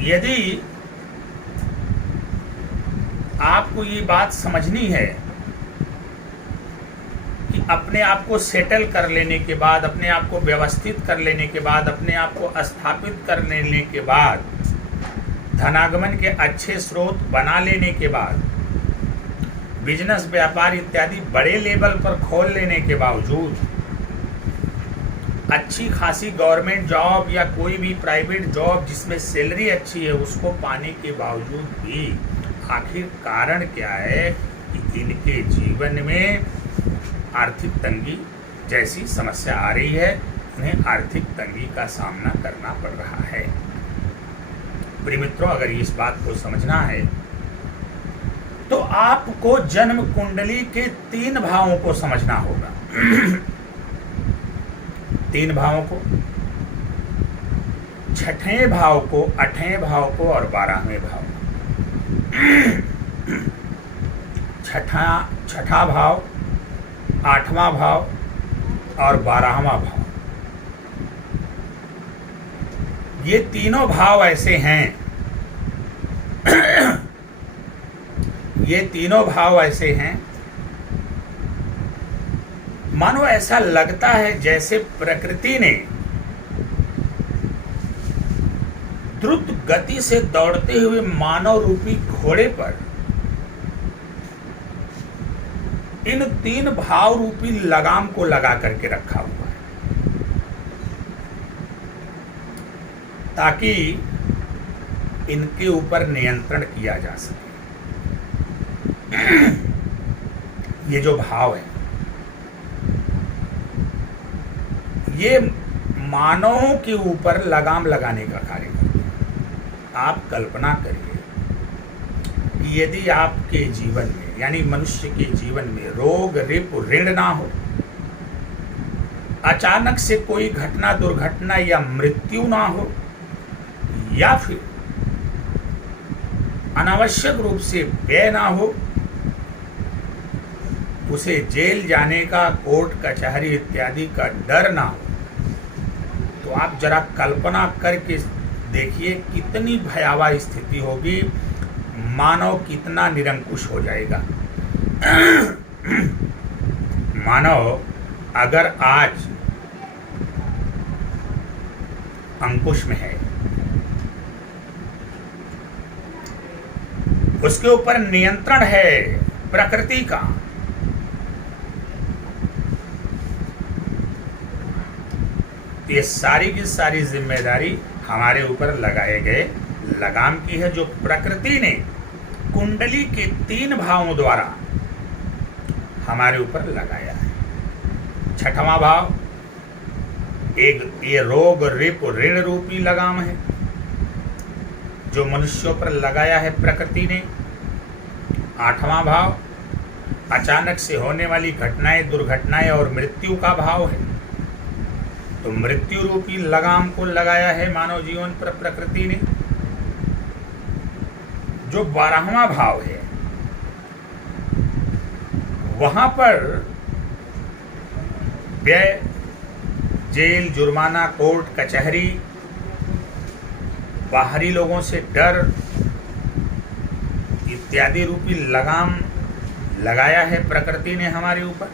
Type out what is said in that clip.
यदि आपको ये बात समझनी है कि अपने आप को सेटल कर लेने के बाद, अपने आप को व्यवस्थित कर लेने के बाद, अपने आप को स्थापित कर लेने के बाद, धनागमन के अच्छे स्रोत बना लेने के बाद, बिजनेस व्यापार इत्यादि बड़े लेवल पर खोल लेने के बावजूद, अच्छी खासी गवर्नमेंट जॉब या कोई भी प्राइवेट जॉब जिसमें सैलरी अच्छी है उसको पाने के बावजूद भी आखिर कारण क्या है कि इनके जीवन में आर्थिक तंगी जैसी समस्या आ रही है, उन्हें आर्थिक तंगी का सामना करना पड़ रहा है। प्रिय मित्रों, अगर इस बात को समझना है तो आपको जन्म कुंडली के 3 भावों को समझना होगा। 3 भावों को, 6ठे भाव को, 8वें भाव को और 12वें भाव को। छठा भाव, 8वां भाव और 12वां भाव, ये तीनों भाव ऐसे हैं ये तीनों भाव ऐसे हैं मानो ऐसा लगता है जैसे प्रकृति ने द्रुत गति से दौड़ते हुए मानव रूपी घोड़े पर इन 3 भाव रूपी लगाम को लगा करके रखा हुआ है, ताकि इनके ऊपर नियंत्रण किया जा सके। ये जो भाव है ये मानवों के ऊपर लगाम लगाने का कार्य करते हैं। आप कल्पना करिए कि यदि आपके जीवन में, यानी मनुष्य के जीवन में रोग रिप ऋण ना हो, अचानक से कोई घटना दुर्घटना या मृत्यु ना हो, या फिर अनावश्यक रूप से व्यय ना हो, उसे जेल जाने का, कोर्ट कचहरी इत्यादि का डर ना हो, तो आप जरा कल्पना करके देखिए कितनी भयावह स्थिति होगी, मानव कितना निरंकुश हो जाएगा। मानव अगर आज अंकुश में है, उसके ऊपर नियंत्रण है प्रकृति का, ये सारी की सारी जिम्मेदारी हमारे ऊपर लगाए गए लगाम की है, जो प्रकृति ने कुंडली के 3 भावों द्वारा हमारे ऊपर लगाया है। 6वां भाव ये रोग रिप ऋण रूपी लगाम है जो मनुष्यों पर लगाया है प्रकृति ने। 8वां भाव अचानक से होने वाली घटनाएं, दुर्घटनाएं और मृत्यु का भाव है, तो मृत्यु रूपी लगाम को लगाया है मानव जीवन पर प्रकृति ने। जो 12वां भाव है वहां पर व्यय, जेल, जुर्माना, कोर्ट कचहरी, बाहरी लोगों से डर इत्यादि रूपी लगाम लगाया है प्रकृति ने हमारे ऊपर।